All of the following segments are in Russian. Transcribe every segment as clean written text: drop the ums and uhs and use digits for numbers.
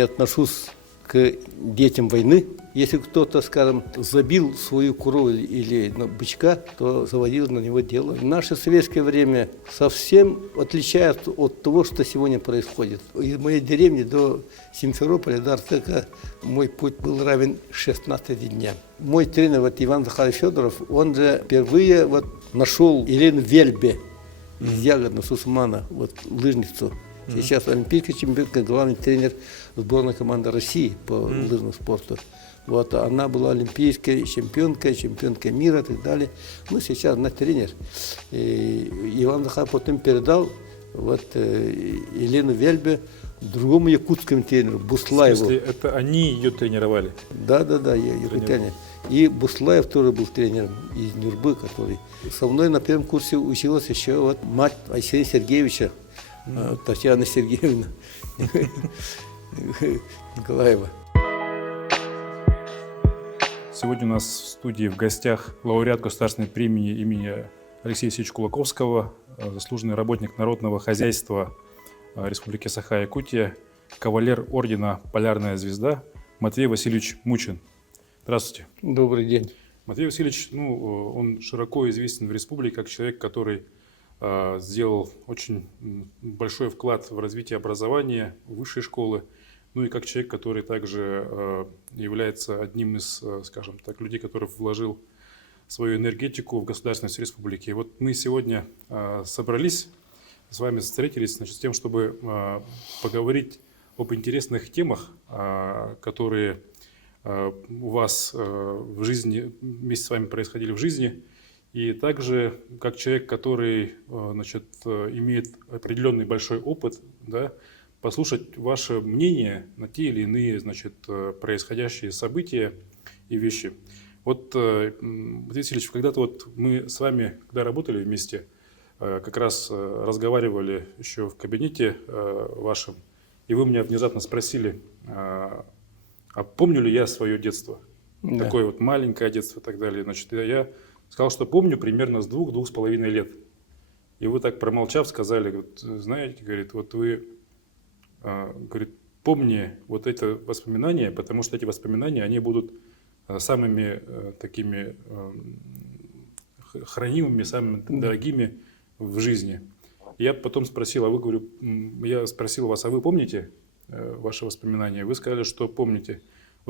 я отношусь к детям войны. Если кто-то, скажем, забил свою корову или бычка, то заводил на него дело. Наше советское время совсем отличается от того, что сегодня происходит. Из моей деревни до Симферополя, до Артека, мой путь был равен 16 дням. Мой тренер, Иван Захарович Федоров, он же впервые нашел Елену Вельбе из Ягодного, с Усмана, лыжницу. Сейчас олимпийский чемпионка, главный тренер сборной команды России по лыжному спорту. Она была олимпийской чемпионкой мира и так далее. Сейчас она тренер. И Иван Захарович потом передал Елену Вельбе другому якутскому тренеру, Буслаеву. В смысле, это они ее тренировали? Да, якутяне. И Буслаев тоже был тренером из Нюрбы, который со мной на первом курсе училась еще мать Алексея Сергеевича, Татьяна Сергеевна Николаева. Сегодня у нас в студии в гостях лауреат государственной премии имени Алексея Васильевича Кулаковского, заслуженный работник народного хозяйства Республики Саха-Якутия, кавалер ордена «Полярная звезда» Матвей Васильевич Мучин. Здравствуйте. Добрый день. Матвей Васильевич, он широко известен в республике как человек, который сделал очень большой вклад в развитие образования, высшей школы, и как человек, который также является одним из, скажем так, людей, который вложил свою энергетику в государственность республики. И мы сегодня собрались, с вами встретились, с тем, чтобы поговорить об интересных темах, которые у вас в жизни, вместе с вами происходили в жизни. И также, как человек, который имеет определенный большой опыт, послушать ваше мнение на те или иные происходящие события и вещи. Матвей Васильевич, когда-то мы с вами, когда работали вместе, как раз разговаривали еще в кабинете вашем, и вы меня внезапно спросили, а помню ли я свое детство? Да. Такое маленькое детство и так далее. Я сказал, что помню примерно с 2-2,5 лет. И вы так промолчав сказали, знаете, говорит, вы, помни эти воспоминания, потому что эти воспоминания, они будут самыми такими хранимыми, самыми дорогими в жизни. И я потом спросил, я спросил вас, а вы помните ваши воспоминания? Вы сказали, что помните.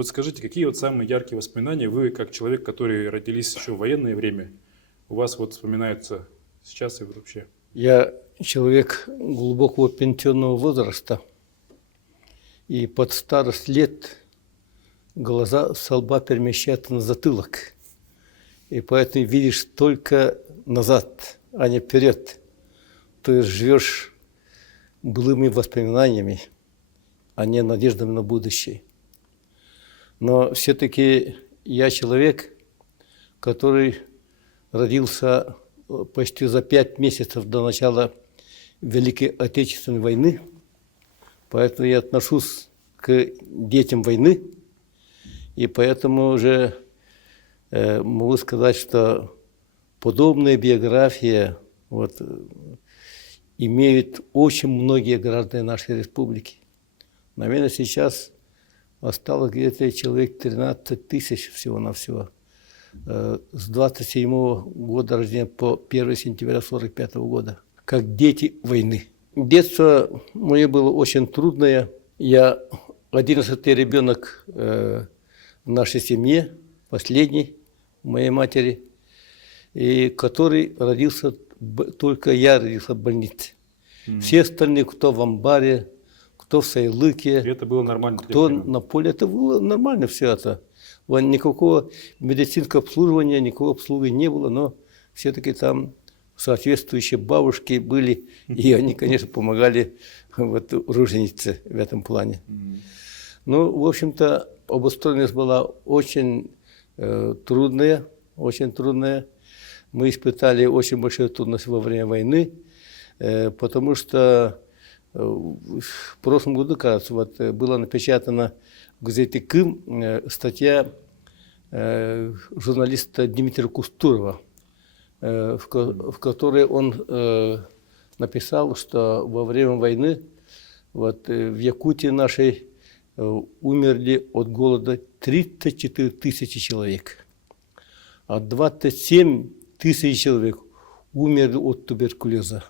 Скажите, какие самые яркие воспоминания вы, как человек, который родились еще в военное время, у вас вспоминаются сейчас и вообще? Я человек глубокого пенсионного возраста, и под старость лет глаза со лба перемещаются на затылок, и поэтому видишь только назад, а не вперед. То есть живешь былыми воспоминаниями, а не надеждами на будущее. Но все-таки я человек, который родился почти за 5 месяцев до начала Великой Отечественной войны, поэтому я отношусь к детям войны, и поэтому уже могу сказать, что подобная биография имеют очень многие граждане нашей республики. Наверное, сейчас осталось где-то человек 13 тысяч всего-навсего. С 27-го года рождения по 1 сентября 1945 года. Как дети войны. Детство мое было очень трудное. Я 11-й ребенок в нашей семье, последний у моей матери, и который родился, только я родился в больнице. Все остальные, кто в амбаре, кто в Сайлыке, и это было нормально, кто на поле. Это было нормально все это. Никакого медицинского обслуживания, никакого обслуги не было, но все-таки там соответствующие бабушки были, и они, конечно, помогали роженице в этом плане. В общем-то, обустроенность была очень трудная, очень трудная. Мы испытали очень большую трудность во время войны, потому что в прошлом году, кажется, была напечатана в газете «Кым» статья журналиста Дмитрия Кустурова, в которой он написал, что во время войны в Якутии нашей умерли от голода 34 тысячи человек, а 27 тысяч человек умерли от туберкулеза.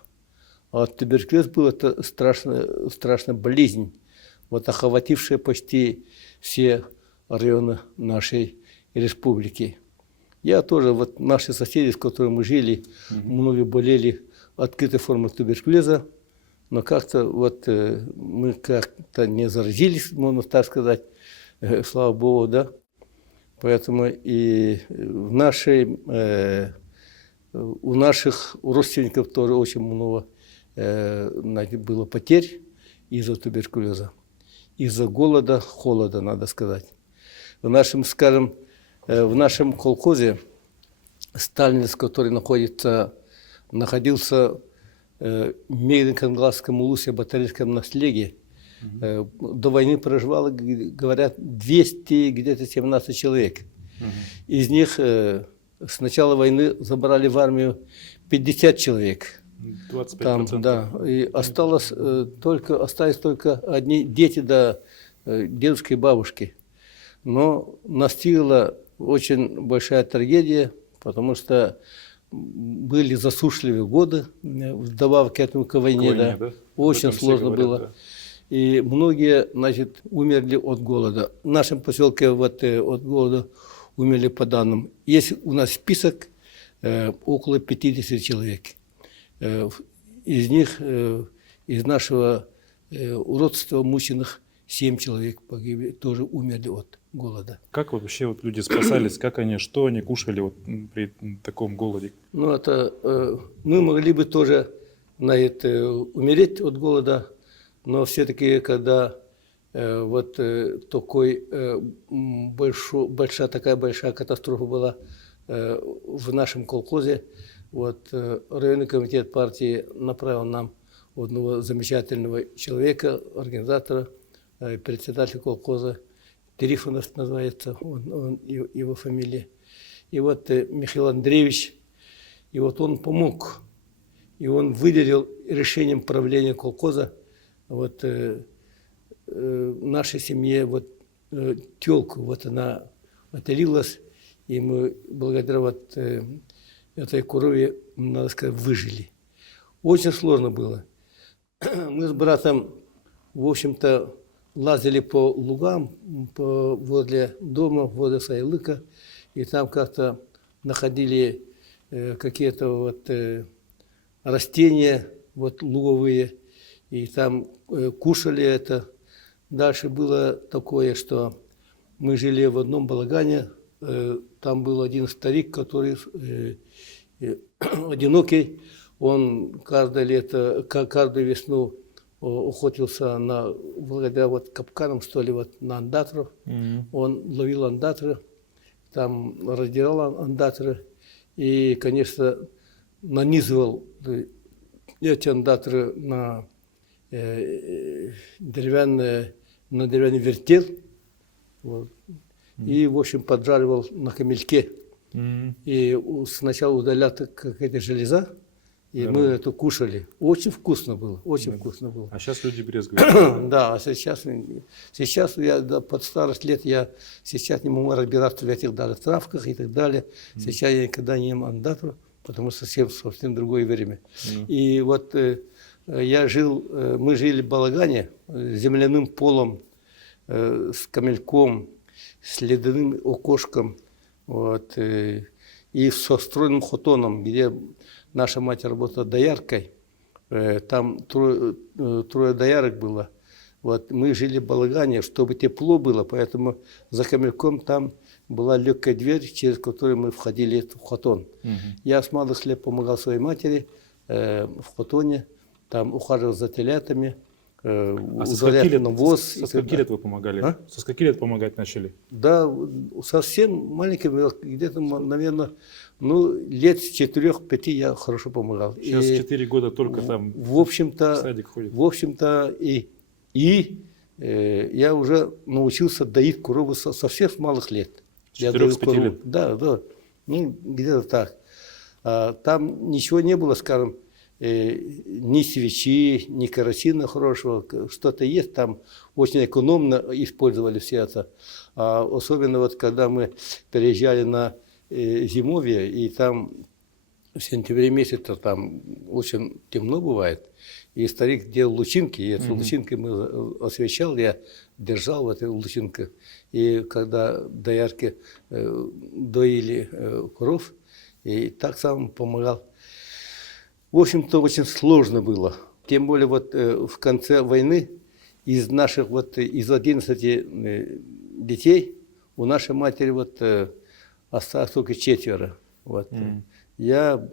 А туберкулез был это страшная болезнь, вот охватившая почти все районы нашей республики. Я тоже, вот наши соседи, с которыми мы жили, многие болели открытой формой туберкулеза, но как-то вот мы как-то не заразились, можно так сказать, слава Богу, да. Поэтому и у наших родственников тоже очень много было потерь из-за туберкулеза, из-за голода, холода, надо сказать. В нашем, скажем, в нашем колхозе Сталинец, который находился в Мегдин-Кангаласском улусе Батарейском наследии, до войны проживало, говорят, 200, где-то 17 человек. Из них с начала войны забрали в армию 50 человек. 25%. Там, да, и остались только одни дети да дедушки и бабушки. Но настигла очень большая трагедия, потому что были засушливые годы, вдобавок к этому к войне, да. Очень сложно было. Да. И многие, значит, умерли от голода. В нашем поселке вот, от голода умерли по данным. Есть у нас список около 50 человек. Из них, из нашего родства мученых 7 человек погибли, тоже умерли от голода. Как вообще вот люди спасались, что они кушали вот при таком голоде? Ну, это мы могли бы тоже умереть от голода, но все-таки, когда вот такая большая катастрофа была в нашем колхозе, вот районный комитет партии направил нам одного замечательного человека, организатора, председателя колхоза, Трифонов называется, его фамилия. И вот Михаил Андреевич, и вот он помог, и он выделил решением правления колхоза вот нашей семье вот тёлку, вот она отелилась, и мы благодаря вот этой корове, надо сказать, выжили. Очень сложно было. Мы с братом, в общем-то, лазили по лугам возле дома, возле Сайлыка, и там как-то находили какие-то вот растения вот луговые, и там кушали это. Дальше было такое, что мы жили в одном балагане, там был один старик, который одинокий, он каждую весну охотился благодаря вот капканам, что ли, вот на андатров. Он ловил андатры, там раздирал андатры и, конечно, нанизывал эти андатры на деревянный вертел, вот, и, в общем, поджаривал на камельке. И сначала удалял какая-то железа, и мы это кушали. Очень вкусно было, очень вкусно было. А сейчас люди брезгуют. Да, а сейчас я под старость лет, я сейчас не могу разбираться в этих даже травках и так далее. Сейчас я никогда не ем андатру, потому что совсем другое время. И вот мы жили в балагане с земляным полом, с камельком, с ледяным окошком, вот, и со стройным хотоном, где наша мать работала дояркой, там трое доярок было. Вот, мы жили в балагане, чтобы тепло было, поэтому за камельком там была легкая дверь, через которую мы входили в хотон. Я с малых лет помогал своей матери в хотоне, там ухаживал за телятами, со скольки лет вы помогали? А? Со скольки лет помогать начали? Да, совсем маленьким, где-то, наверное, лет с 4-5 я хорошо помогал. Сейчас 4 года только там в общем-то, садик ходит. В общем-то, я уже научился доить корову совсем с малых лет. С 4-5 лет? Да, где-то так. Там ничего не было, скажем, ни свечи, ни керосина хорошего, что-то есть там, очень экономно использовали все это. А особенно вот когда мы переезжали на зимовье, и там в сентябре месяце там очень темно бывает, и старик делал лучинки, и эти лучинки мы освещал, я держал в этой лучинке. И когда доярки доили коров, и так сам помогал. В общем-то, очень сложно было. Тем более вот в конце войны из наших вот из 11 детей у нашей матери вот осталось только 4. Вот. Я,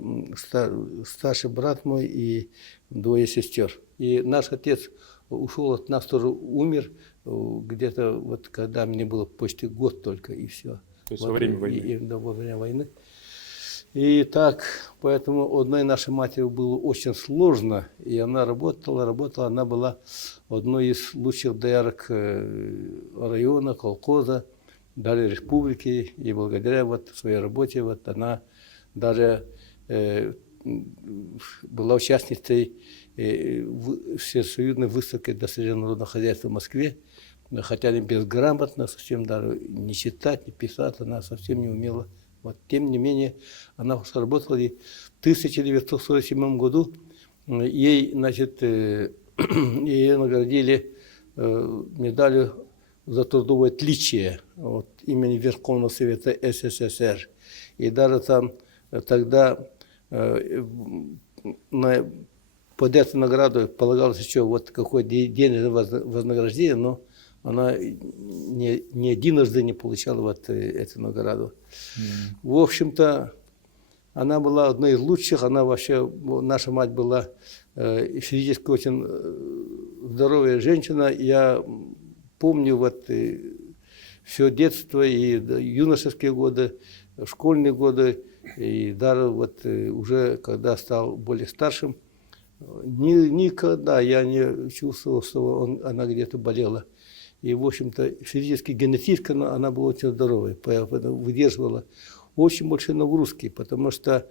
старший брат мой и 2 сестер. И наш отец ушел от нас, тоже умер где-то вот когда мне было почти год только, и все. То есть вот, во время войны? Да, во время войны. И так, поэтому одной нашей матери было очень сложно, и она работала, она была одной из лучших доярок района, колхоза, даже республики, и благодаря вот своей работе вот она даже была участницей всесоюзной выставки достижений народного хозяйства в Москве, хотя и безграмотно, совсем даже не читать, не писать, она совсем не умела. Вот, тем не менее, она сработала, и в 1947 году ей, значит, ее наградили медалью за трудовое отличие от имени Верховного Совета СССР. И даже там тогда под эту награду полагалось еще вот какое-то денежное вознаграждение, но она не единожды не получала вот эту награду. В общем-то, она была одной из лучших, она вообще, наша мать была физически очень здоровая женщина. Я помню вот все детство и юношеские годы, школьные годы, и даже вот уже когда стал более старшим, никогда я не чувствовал, что она где-то болела. И, в общем-то, физически, генетически она была очень здоровой, поэтому выдерживала очень большие нагрузки, потому что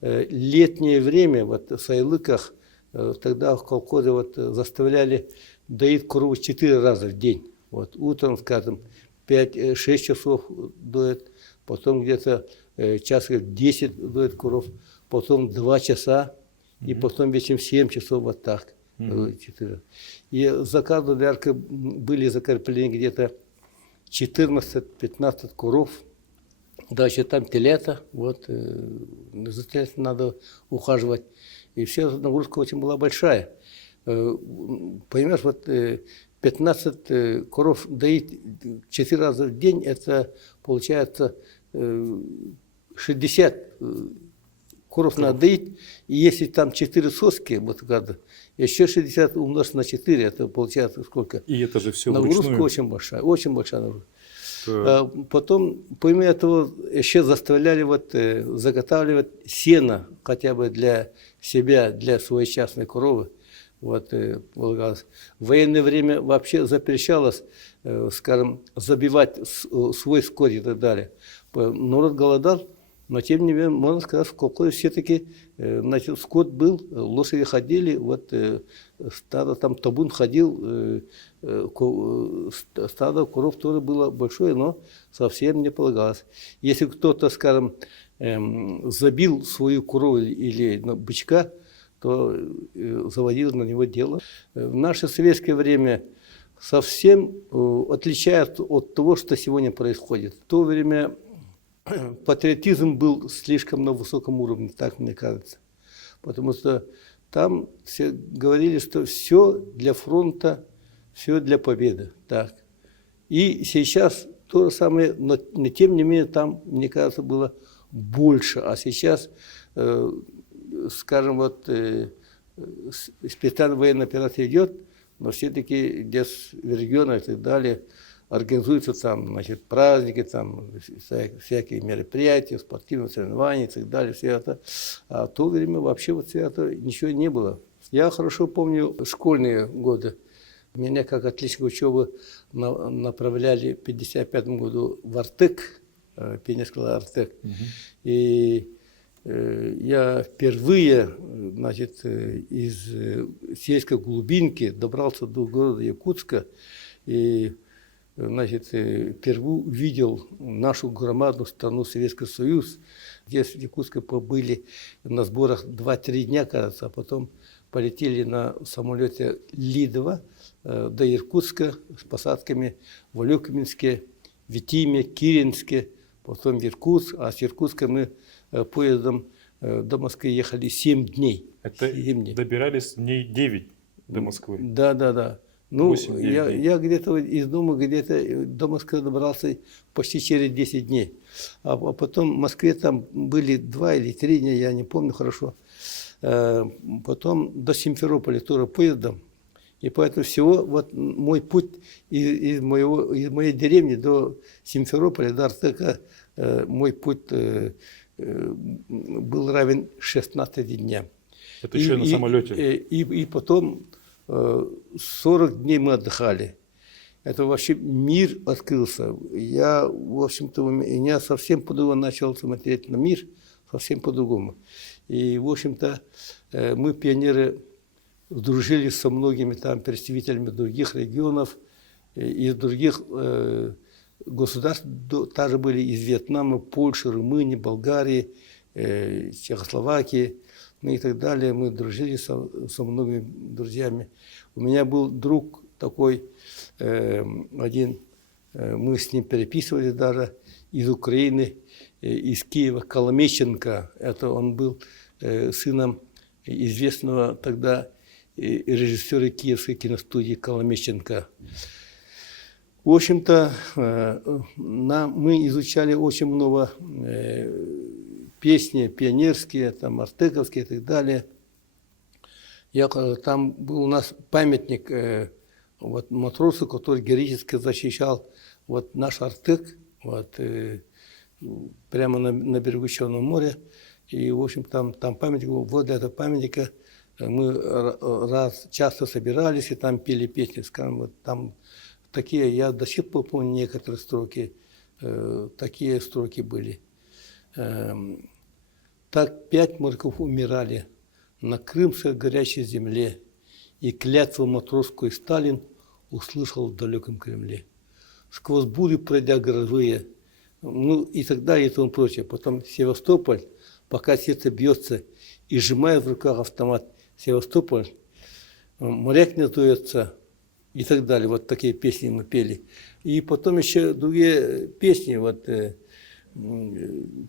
летнее время вот в Сайлыках тогда в колхозе вот заставляли доить корову 4 раза в день. Вот утром, скажем, 5-6 часов доят, потом где-то часов 10 доят коров, потом 2 часа, и потом вечером 7 часов вот так. И за каждую доярку были закреплены где-то 14-15 коров, даже там телята, вот, за телятами надо ухаживать. И вся нагрузка очень была большая. Понимаешь, вот 15 коров доить 4 раза в день, это получается 60 коров надо доить, и если там 4 соски, вот еще 60 умножить на 4, это получается сколько? И это же все нагрузка вручную? очень большая нагрузка. Да. Потом, помимо этого, еще заставляли вот заготавливать сено, хотя бы для себя, для своей частной коровы. Вот, в военное время вообще запрещалось, скажем, забивать свой скот и так далее. Народ голодал, но тем не менее, можно сказать, в колхозе все-таки, значит, скот был, лошади ходили, вот стадо, там табун ходил, стадо коров тоже было большое, но совсем не полагалось. Если кто-то, скажем, забил свою корову или бычка, то заводил на него дело. В наше советское время совсем отличается от того, что сегодня происходит. В то время патриотизм был слишком на высоком уровне, так мне кажется. Потому что там все говорили, что все для фронта, все для победы. Так. И сейчас то же самое, но тем не менее там, мне кажется, было больше. А сейчас, скажем, вот специальная военная операция идет, но все-таки где-то в регионах и так далее организуются там, значит, праздники, там всякие мероприятия, спортивные соревнования и так далее, все это. А в то время вообще вот все это ничего не было. Я хорошо помню школьные годы. Меня как отличника учебы направляли в 1955 году в Артек, пионерская Артек. И я впервые, значит, из сельской глубинки добрался до города Якутска и, значит, впервые увидел нашу громадную страну Советский Союз. Здесь в Якутске побыли на сборах 2-3 дня, кажется, а потом полетели на самолете Ли-2 до Иркутска с посадками в Алюкминске, Витиме, Киренске, потом в Иркутск, а с Иркутска мы поездом до Москвы ехали 7 дней. Это 7 дней. добирались дней 9 до Москвы. Да. Ну, 8-9 дней. я где-то из дома где-то до Москвы добрался почти через 10 дней. А потом в Москве там были 2 или 3 дня, я не помню хорошо. Потом до Симферополя тоже поездом. И поэтому всего вот мой путь из моей деревни до Симферополя, до Артека, мой путь был равен 16 дням. Это еще на самолете. И потом 40 дней мы отдыхали. Это вообще мир открылся. Я, в общем-то, у меня совсем по-другому начал смотреть на мир, совсем по-другому. И, в общем-то, мы, пионеры, сдружились со многими там представителями других регионов, из других государств, также были из Вьетнама, Польши, Румынии, Болгарии, Чехословакии, ну и так далее. Мы дружили со многими друзьями. У меня был друг такой, один, мы с ним переписывались даже, из Украины, из Киева, Коломейченко. Это он был сыном известного тогда режиссера киевской киностудии Коломейченко. В общем-то, мы изучали очень много песни пионерские, там, артековские и так далее. Там был у нас памятник вот, матросу, который героически защищал вот, наш Артек, вот, прямо на берегу Черного моря. И, в общем, там памятник, возле этого памятника мы часто собирались и там пели песни, скажем, вот там такие, я до сих пор помню некоторые строки, такие строки были. Так 5 моряков умирали на крымской горячей земле, и клятву матросскую Сталин услышал в далеком Кремле. Сквозь бури пройдя грозовые, ну и так далее и тому прочее. Потом Севастополь, пока сердце бьется, и сжимая в руках автомат, Севастополь, моряк не сдается, и так далее. Вот такие песни мы пели. И потом еще другие песни, вот,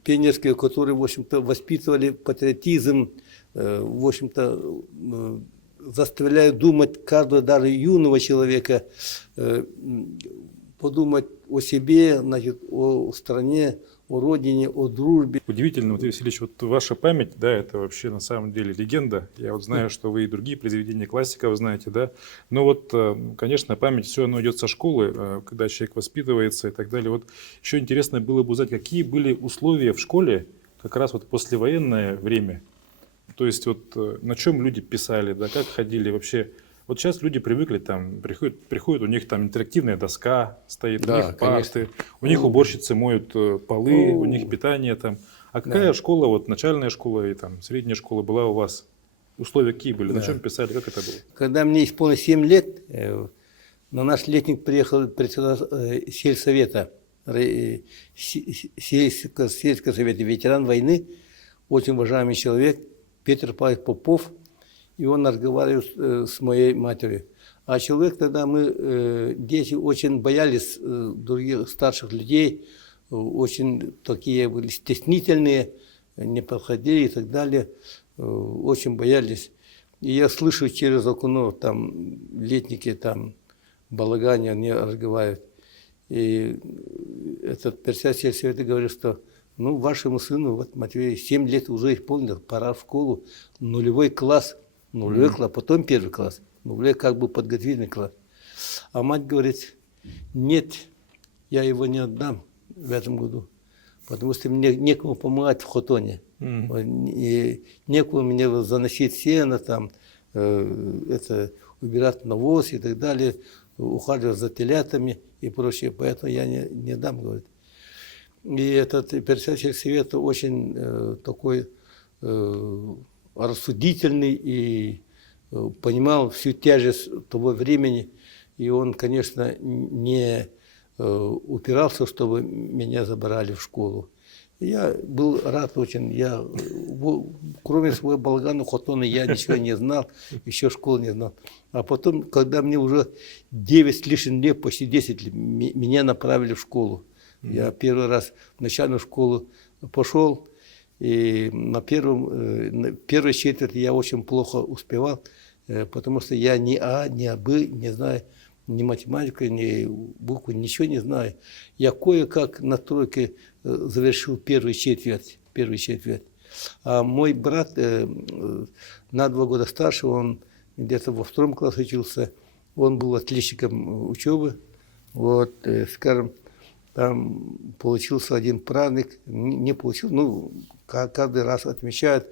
пионерские, которые, в общем-то, воспитывали патриотизм, в общем-то, заставляют думать каждого, даже юного человека, подумать о себе, значит, о стране, о родине, о дружбе. Удивительно, Матвей Васильевич, вот ваша память, да, это вообще на самом деле легенда. Я вот знаю, что вы и другие произведения классиков знаете, да. Но вот, конечно, память, все равно идет со школы, когда человек воспитывается и так далее. Вот еще интересно было бы узнать, какие были условия в школе как раз вот послевоенное время. То есть вот на чем люди писали, да, как ходили вообще. Вот сейчас люди привыкли, там, приходят, у них там интерактивная доска стоит, Да, у них парты, конечно. у них уборщицы моют полы, у них питание там. А какая школа, вот начальная школа и там средняя школа была у вас? Условия какие были? На чем писали? Как это было? Когда мне исполнилось 7 лет, на наш летник приехал председатель сельсовета, сельского совета, ветеран войны, очень уважаемый человек, Петр Павлович Попов. И он разговаривал с моей матерью. А человек тогда, мы, дети, очень боялись других старших людей, очень такие были стеснительные, не подходили и так далее, очень боялись. И я слышу через окно, там, летники, там, балагане, они разговаривают. И этот председатель совета говорит, что, ну, вашему сыну, вот Матвею, 7 лет уже исполнилось, пора в школу, нулевой класс. Нулевой класс, потом 1 класс. Нулевой как бы подготовительный класс. А мать говорит, нет, я его не отдам в этом году, потому что мне некому помогать в Хотоне. И некому мне заносить сено, там, убирать навоз и так далее, ухаживать за телятами и прочее. Поэтому я не дам, говорит. И этот председатель совета очень такой рассудительный и понимал всю тяжесть того времени. И он, конечно, не упирался, чтобы меня забрали в школу. Я был рад очень. Кроме своего балагана Хотона, я ничего не знал, еще школы не знал. А потом, когда мне уже 9 с лишним лет, почти 10 лет, меня направили в школу. Я первый раз в начальную школу пошел, и на первой четверти я очень плохо успевал, потому что я ни А, ни Б не знаю, ни математику, ни буквы, ничего не знаю. Я кое-как на тройке завершил первую четверть. А мой брат на 2 года старше, он где-то во 2 классе учился, он был отличником учебы. Вот, скажем, там получился один праздник, не получился, ну, каждый раз отмечают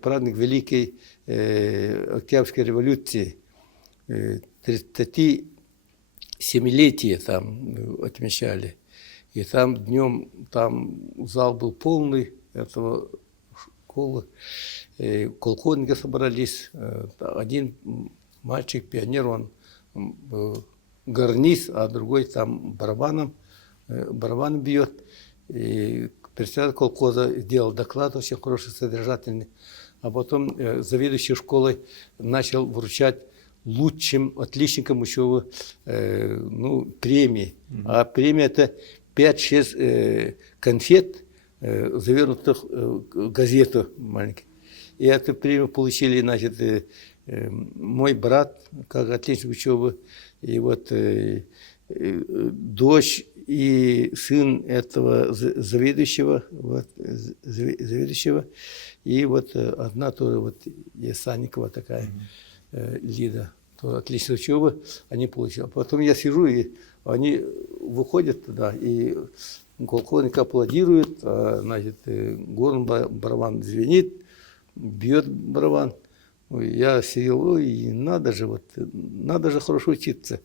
праздник Великой Октябрьской революции, 37-летие там отмечали. И там днем, там зал был полный, этого школы, колхозники собрались, один мальчик, пионер, он гарниз, а другой там барабан бьет. И председатель колхоза сделал доклад очень хороший, содержательный. А потом заведующий школой начал вручать лучшим отличникам учебы премии. А премия это 5-6 конфет, завернутых в газету маленькую. И эту премию получили, значит, мой брат, как отличник учебы, и вот дочь и сын этого заведующего, и вот одна тоже вот Санникова такая, Лида, тоже отличная учеба, они получили. Потом я сижу, и они выходят туда, и колхозник аплодирует, значит, горн барабан звенит, бьет барабан. Я сидел, ой, надо же хорошо учиться.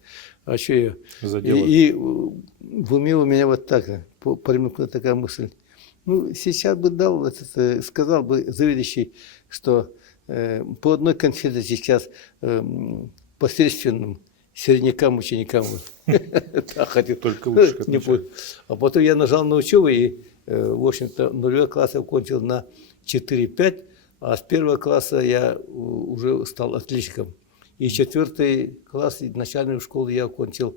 А что я? И в уме у меня вот так, промелькнула такая мысль. Ну, сейчас бы дал, сказал бы заведующий, что по одной конфете сейчас посредственным середнякам, ученикам. Хотел только лучше. А потом я нажал на учебу, и, в общем-то, 0 класс я окончил на 4-5, а с 1 класса я уже стал отличником. И 4 класс начальную школу я окончил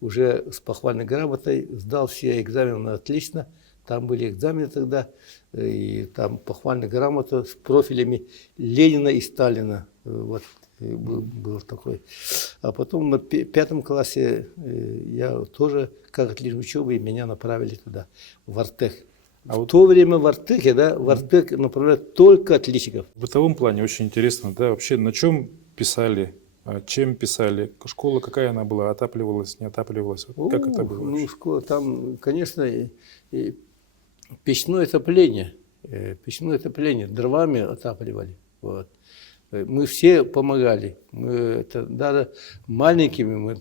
уже с похвальной грамотой, сдал все экзамены на отлично. Там были экзамены тогда, и там похвальная грамота с профилями Ленина и Сталина. Вот был такой. А потом на 5 классе я тоже, как отличник учебы, и меня направили туда, в Артек. А в то время в Артеке, в Артек направляют только отличников. В бытовом плане очень интересно, да, вообще на чем писали, чем писали, школа какая она была, отапливалась, не отапливалась, как это было? Ну, школа, там, конечно, и печное отопление, дровами отапливали. Вот. Мы все помогали, даже маленькими,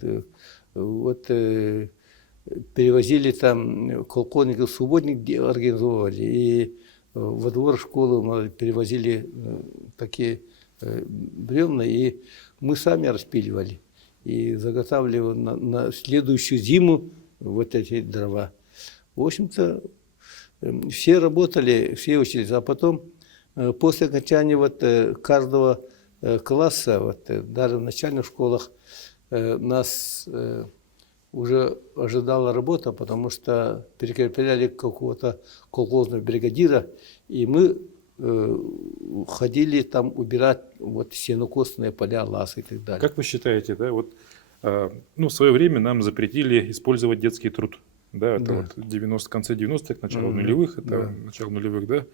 перевозили там, колхозников, субботник организовывали, и во двор школы мы перевозили такие бревна, и мы сами распиливали и заготавливали на следующую зиму вот эти дрова. В общем-то, все работали, все учились, а потом после окончания каждого класса, даже в начальных школах, нас уже ожидала работа, потому что перекрепляли какого-то колхозного бригадира, и мы ходили там убирать сенокосные поля, ласы и так далее. Как вы считаете, да, в свое время нам запретили использовать детский труд, да, это конце 90-х, начало нулевых, начало нулевых, да?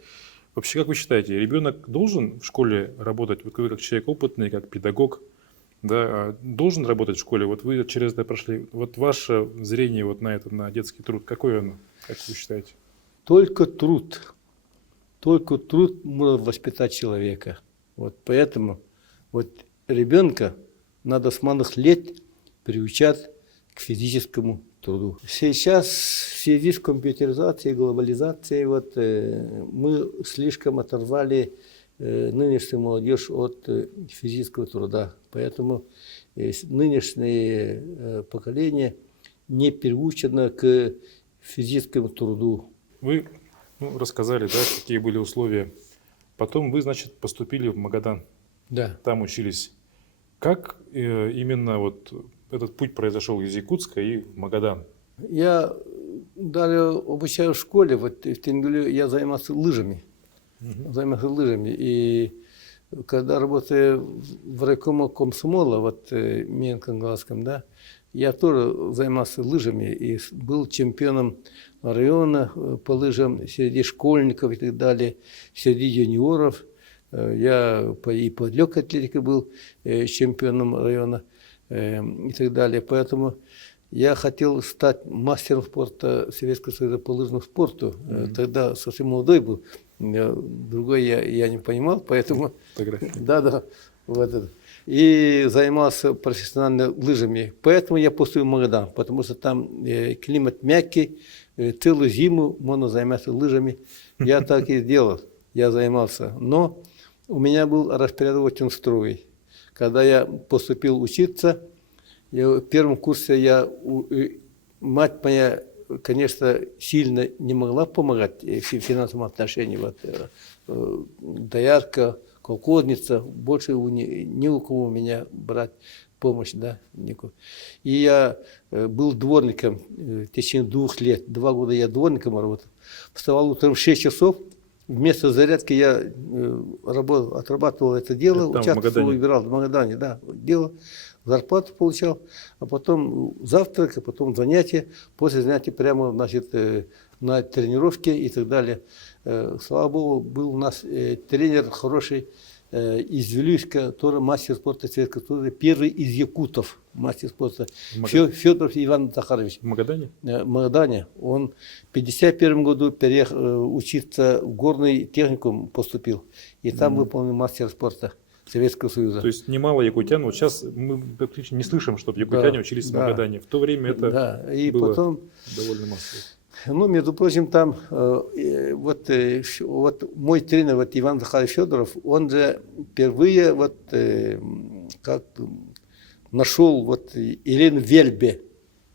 Вообще, как вы считаете, ребенок должен в школе работать, вы как человек опытный, как педагог, да, должен работать в школе? Вот вы через это прошли. Вот ваше зрение на детский труд, какое оно, как вы считаете? Только труд может воспитать человека. Поэтому ребенка надо с малых лет приучать к физическому труду. Сейчас в связи с компьютеризацией, глобализацией, вот, мы слишком оторвали нынешнюю молодежь от физического труда. Поэтому нынешнее поколение не приучено к физическому труду. Вы рассказали, да, какие были условия. Потом вы, значит, поступили в Магадан. Да. Там учились. Как именно вот этот путь произошел из Якутска и в Магадан? Я далее обучаю в школе, вот в Тенгеле я занимался лыжами. И когда работаю в райкоме комсомола, вот в Менкангалском, да, я тоже занимался лыжами и был чемпионом района по лыжам среди школьников и так далее, среди юниоров. Я и по легкой атлетике был чемпионом района и так далее. Поэтому я хотел стать мастером спорта Советского Союза по лыжному спорту. Тогда совсем молодой был. Другой я не понимал, поэтому... Да, вот это. И занимался профессионально лыжами. Поэтому я поступил в Магадан, потому что там климат мягкий, целую зиму можно заниматься лыжами. Я так и сделал, я занимался. Но у меня был распорядок очень строгий. Когда я поступил учиться, в первом курсе мать моя, конечно, сильно не могла помогать в финансовом отношении. Вот, доярка, колхозница, больше ни у кого у меня брать помощь, да, никого. И я был дворником в течение 2 лет. 2 года я дворником работал. Вставал утром в 6 часов. Вместо зарядки я отрабатывал это дело, участвовал, выбирал в Магадане, да, делал, зарплату получал, а потом завтрак, а потом занятия. После занятий прямо, значит, на тренировке и так далее. Слава Богу, был у нас тренер хороший из Вилюйска, тоже мастер спорта Советского Союза, первый из якутов, мастер спорта, Федоров Иван Захарович. В Магадане? В Магадане. Он в 1951 году переехал учиться в горный техникум, поступил, и там выполнил мастер спорта Советского Союза. То есть немало якутян, вот сейчас мы практически не слышим, чтобы якутяне учились в Магадане. В то время это было потом, довольно массово. Ну, между прочим, там вот мой тренер, вот Иван Захарович Федоров, он же впервые вот как нашел вот Елену Вельбе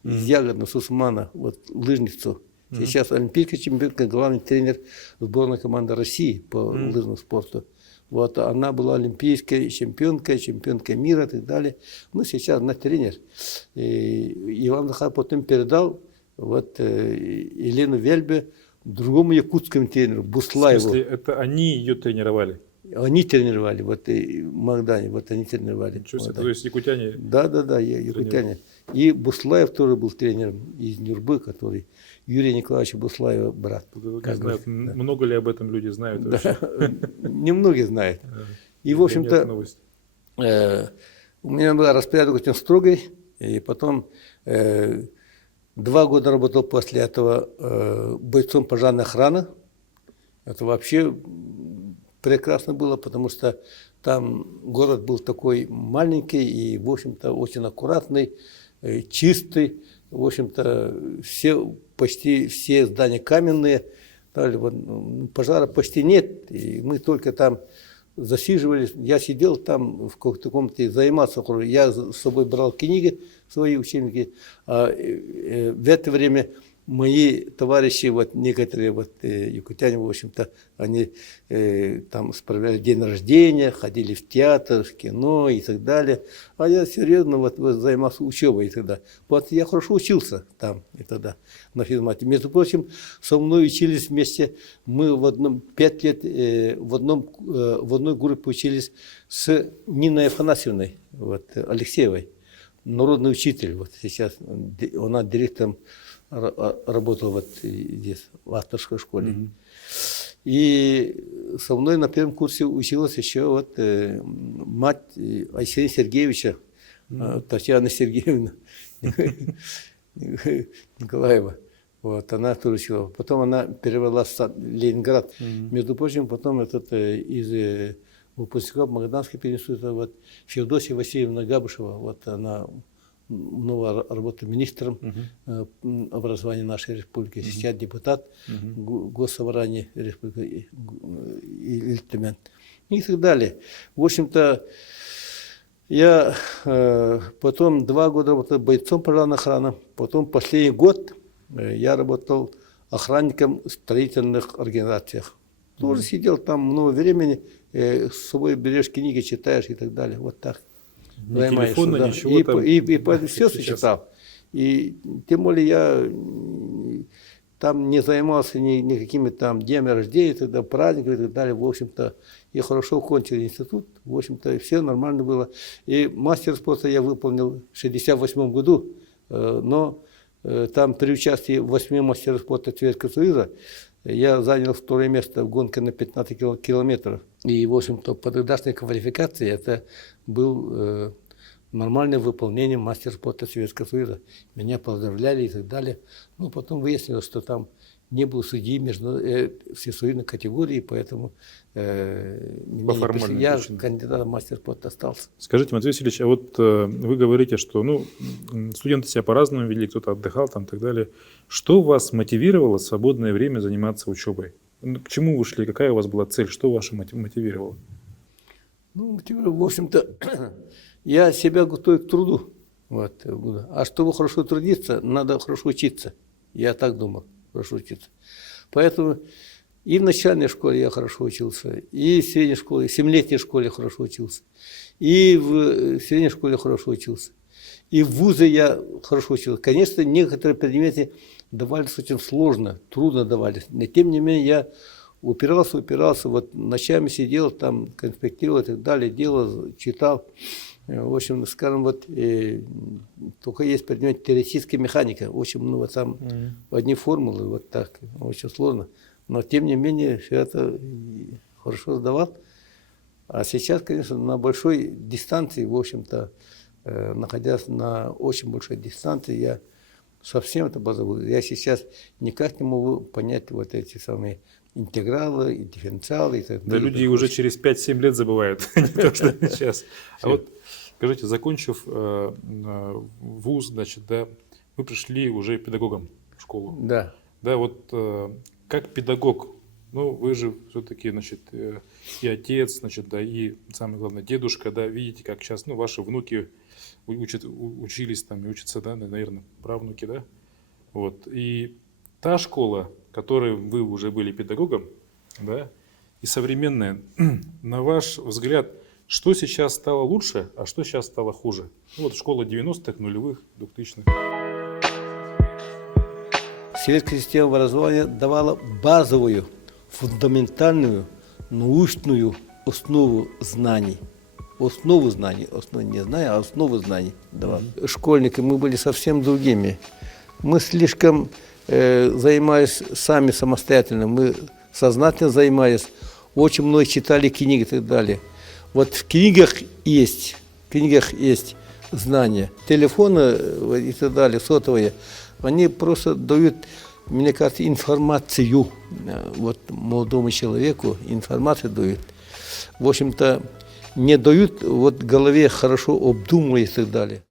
из Ягодного, Сусмана, вот лыжницу. Сейчас олимпийская чемпионка, главный тренер сборной команды России по лыжному спорту. Вот она была олимпийской чемпионкой, чемпионкой мира и так далее. Ну, сейчас она тренер. И Иван Захарович потом передал вот Елену Вельбе другому якутскому тренеру, Буслаеву. В смысле, это они ее тренировали? Они тренировали, вот в Магадане, вот они тренировали. Вот, то есть якутяне? Да, якутяне. И Буслаев тоже был тренером из Нюрбы, который Юрия Николаевича Буслаева брат. Не знаю, много ли об этом люди знают? Да, немногие знают. И, в общем-то, у меня был распорядок очень строгий, и потом 2 года работал после этого бойцом пожарной охраны. Это вообще прекрасно было, потому что там город был такой маленький и, в общем-то, очень аккуратный, чистый. В общем-то, почти все здания каменные. Пожара почти нет, и мы только там засиживались. Я сидел там в какой-то комнате, занимался. Я с собой брал книги, свои учебники. А в это время мои товарищи, вот некоторые вот якутяне, в общем-то, они там справляли день рождения, ходили в театр, в кино и так далее. А я серьезно вот занимался учебой и тогда. Вот я хорошо учился там и тогда на физмате. Между прочим, со мной учились вместе, мы 5 лет в одной группе учились с Ниной Афанасьевной, вот, Алексеевой, народный учитель. Вот сейчас она директором работал вот здесь, в авторской школе. И со мной на первом курсе училась еще вот мать Айсея Сергеевича, Татьяна Сергеевна Николаева. Вот, она тоже учила. Потом она перевелась в Ленинград. Между прочим, потом из выпускников Магаданского пединститута вот, Феодосия Васильевна Габышева, вот она много работал министром образования нашей республики, сейчас депутат Госсобрания Республики Ильтемян и так далее. В общем-то, я потом 2 года работал бойцом пожарной охраны, потом последний год я работал охранником в строительных организациях. Тоже сидел там много времени, с собой берешь книги, читаешь и так далее. Вот так. Ни телефона, да. ничего там. И все сочетал. И тем более я там не занимался никакими там днями рождения, тогда праздниками и так далее. В общем-то, я хорошо кончил институт. В общем-то, все нормально было. И мастер спорта я выполнил в 1968 году. Но там при участии 8 мастеров спорта Советского Союза я занял 2-е место в гонке на 15 километров. И, в общем-то, по тогдашней квалификации это был нормальное выполнение мастера спорта Советского Союза. Меня поздравляли и так далее. Но потом выяснилось, что там не был судьи всесоюзной категории, поэтому я кандидатом в мастер спорта остался. Скажите, Матвей Васильевич, а вот вы говорите, что студенты себя по-разному вели, кто-то отдыхал там и так далее. Что вас мотивировало в свободное время заниматься учебой? К чему вы шли? Какая у вас была цель? Что вас мотивировало? В общем-то, я себя готовлю к труду. Вот. А чтобы хорошо трудиться, надо хорошо учиться. Я так думал, хорошо учиться. Поэтому и в начальной школе я хорошо учился, и в средней школе, в 7-летней школе хорошо учился, и в средней школе хорошо учился, и в вузе я хорошо учился. Конечно, некоторые предметы давались очень сложно, трудно давались. Но тем не менее я упирался, вот ночами сидел, там конспектировал и так далее, делал, читал. В общем, скажем, только есть предмет теоретическая механика, очень много там одни формулы, вот так, очень сложно. Но тем не менее, все это хорошо сдавал. А сейчас, конечно, на большой дистанции, в общем-то, находясь на очень большой дистанции, я совсем это позабыл. Я сейчас никак не могу понять вот эти самые интегралы, и дифференциалы. Да, люди уже через 5-7 лет забывают, не то что сейчас. А вот скажите, закончив вуз, значит, да, вы пришли уже педагогом в школу. Да. Да, вот как педагог, вы же все-таки, значит, и отец, значит, да, и самое главное, дедушка, да, видите, как сейчас, ваши внуки учились там и учатся, да, наверное, правнуки, да, вот. И та школа, в которой вы уже были педагогом, да, и современная, на ваш взгляд, что сейчас стало лучше, а что сейчас стало хуже? Вот школа 90-х, нулевых, 2000-х. Советская система образования давала базовую, фундаментальную, научную основу знаний. Основу знаний, не знаю, а основу знаний давала. Школьники мы были совсем другими. Мы слишком занимались сами самостоятельно, мы сознательно занимались, очень много читали книги и так далее. Вот в книгах есть знания. Телефоны и так далее, сотовые, они просто дают, мне кажется, информацию. Вот молодому человеку информацию дают. В общем-то, не дают вот голове хорошо обдумывать и так далее.